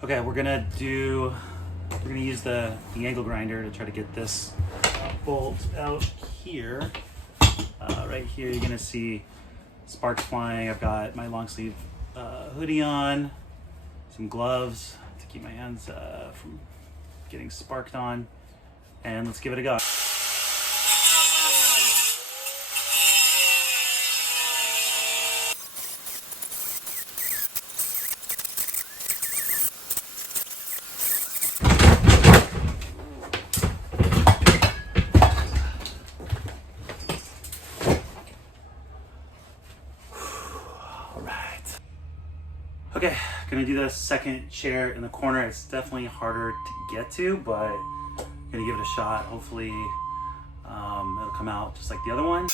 Okay, we're gonna use the angle grinder to try to get this bolt out here. Right here, you're gonna see sparks flying. I've got my long sleeve hoodie on, some gloves to keep my hands from getting sparked on, and let's give it a go. Okay, gonna do the second chair in the corner. It's definitely harder to get to, but gonna give it a shot. Hopefully it'll come out just like the other one.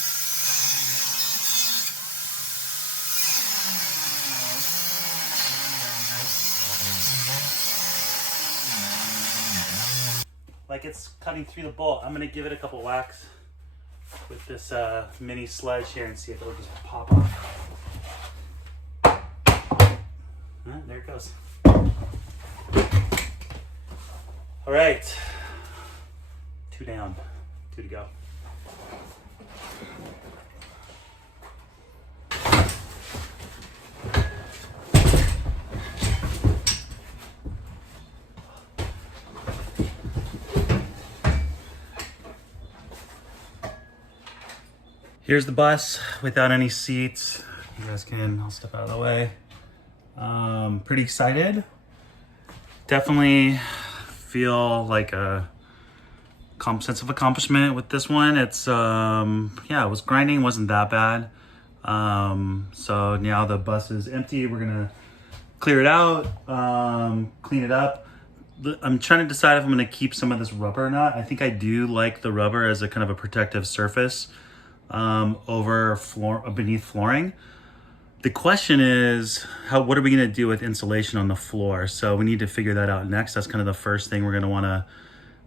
Like it's cutting through the bolt. I'm gonna give it a couple whacks with this mini sledge here and see if it'll just pop off. There it goes. All right, 2 down, 2 to go. Here's the bus without any seats. You guys can, I'll step out of the way. Pretty excited. Definitely feel like a sense of accomplishment with this one. It's yeah, it was grinding, wasn't that bad. So now the bus is empty. We're gonna clear it out, clean it up. I'm trying to decide if I'm gonna keep some of this rubber or not. I think I do like the rubber as a kind of a protective surface over beneath flooring. The question is, what are we gonna do with insulation on the floor? So we need to figure that out next. That's kind of the first thing we're gonna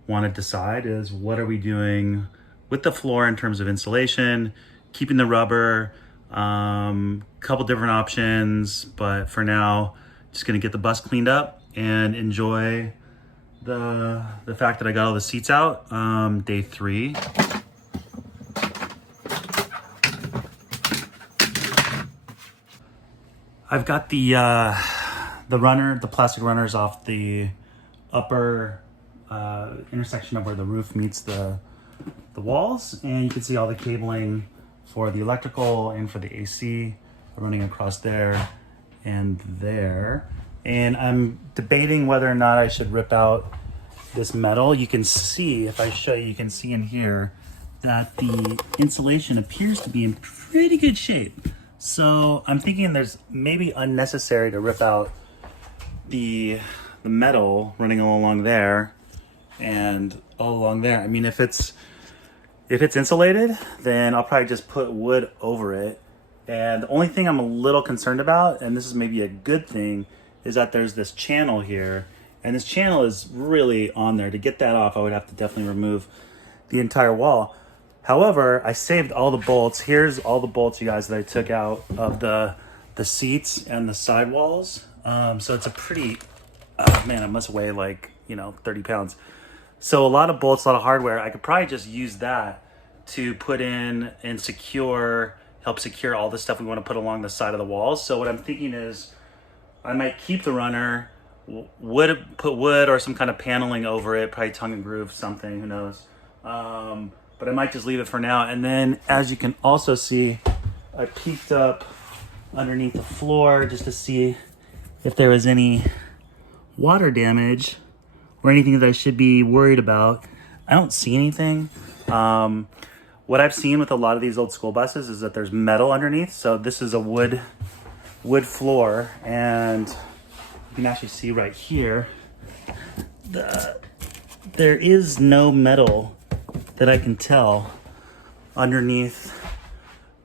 wanna decide is what are we doing with the floor in terms of insulation, keeping the rubber, couple different options, but for now, just gonna get the bus cleaned up and enjoy the fact that I got all the seats out, day 3. I've got the plastic runners off the upper intersection of where the roof meets the walls, and you can see all the cabling for the electrical and for the AC running across there and there. And I'm debating whether or not I should rip out this metal. You can see, if I show you, you can see in here that the insulation appears to be in pretty good shape. So I'm thinking there's maybe unnecessary to rip out the metal running all along there and all along there. I mean, if it's insulated, then I'll probably just put wood over it. And the only thing I'm a little concerned about, and this is maybe a good thing, is that there's this channel here, and this channel is really on there. To get that off, I would have to definitely remove the entire wall. However, I saved all the bolts. Here's all the bolts, you guys, that I took out of the seats and the sidewalls. So it's a pretty, man, it must weigh like, 30 pounds. So a lot of bolts, a lot of hardware. I could probably just use that to put in and help secure all the stuff we want to put along the side of the walls. So what I'm thinking is I might keep the runner, put wood or some kind of paneling over it, probably tongue and groove, something, who knows. But I might just leave it for now. And then, as you can also see, I peeked up underneath the floor just to see if there was any water damage or anything that I should be worried about. I don't see anything. What I've seen with a lot of these old school buses is that there's metal underneath. So this is a wood floor, and you can actually see right here, there is no metal that I can tell underneath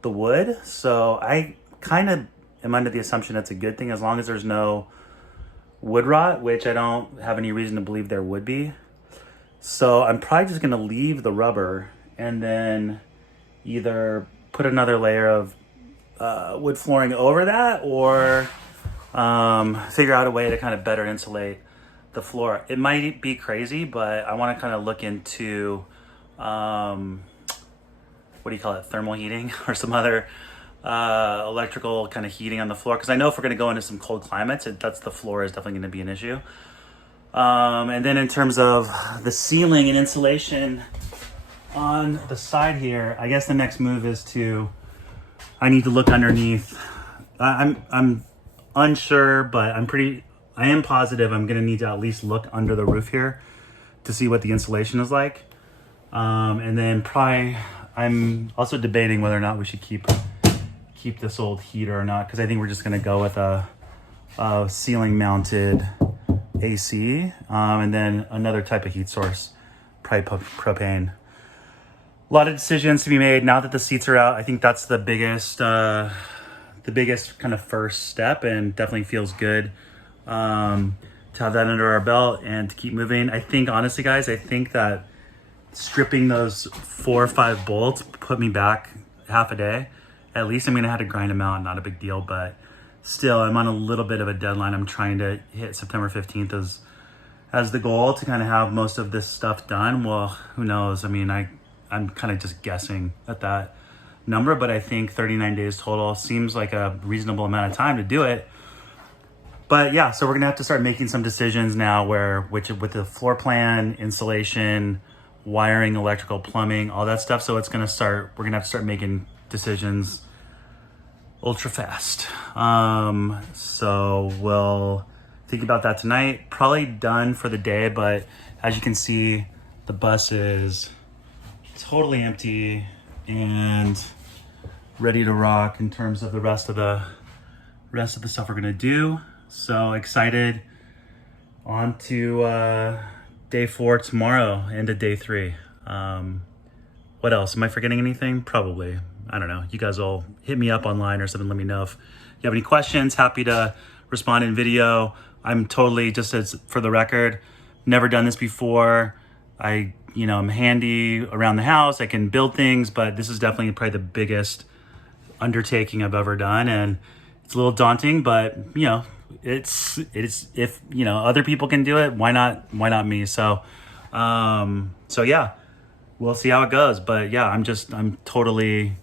the wood. So I kind of am under the assumption that's a good thing as long as there's no wood rot, which I don't have any reason to believe there would be. So I'm probably just gonna leave the rubber and then either put another layer of wood flooring over that, or figure out a way to kind of better insulate the floor. It might be crazy, but I want to kind of look into, what do you call it, thermal heating or some other electrical kind of heating on the floor. Because I know if we're going to go into some cold climates, the floor is definitely going to be an issue. And then in terms of the ceiling and insulation on the side here, I guess the next move is I need to look underneath. I'm unsure, but I am positive I'm going to need to at least look under the roof here to see what the insulation is like. And then I'm also debating whether or not we should keep this old heater or not, because I think we're just going to go with a ceiling mounted AC, and then another type of heat source, probably propane. A lot of decisions to be made now that the seats are out. I think that's the biggest kind of first step, and definitely feels good to have that under our belt and to keep moving. I think, honestly, guys, that stripping those 4 or 5 bolts put me back half a day. At least I'm gonna have to grind them out, not a big deal, but still I'm on a little bit of a deadline. I'm trying to hit September 15th as the goal to kind of have most of this stuff done. Well, who knows? I mean, I'm kind of just guessing at that number, but I think 39 days total seems like a reasonable amount of time to do it. But yeah, so we're gonna have to start making some decisions now with the floor plan, insulation, wiring, electrical, plumbing, all that stuff. So we're gonna have to start making decisions ultra fast. So we'll think about that tonight. Probably done for the day, but as you can see, the bus is totally empty and ready to rock in terms of the rest of the stuff we're gonna do. So excited. On to day 4 tomorrow, into day 3. What else? Am I forgetting anything? Probably. I don't know. You guys will hit me up online or something. Let me know if you have any questions. Happy to respond in video. I'm totally, just as for the record, never done this before. I'm handy around the house. I can build things, but this is definitely probably the biggest undertaking I've ever done, and it's a little daunting. But it's if other people can do it, why not me? So yeah, we'll see how it goes. But yeah, I'm totally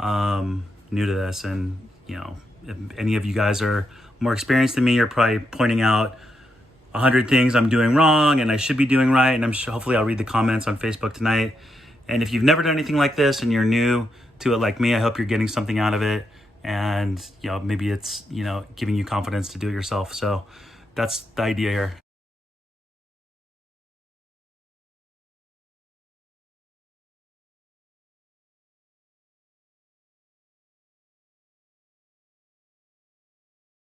new to this, and if any of you guys are more experienced than me, you're probably pointing out 100 things I'm doing wrong and I should be doing right. And I'm sure hopefully I'll read the comments on Facebook tonight. And if you've never done anything like this and you're new to it like me, I hope you're getting something out of it. And maybe it's giving you confidence to do it yourself. So that's the idea here.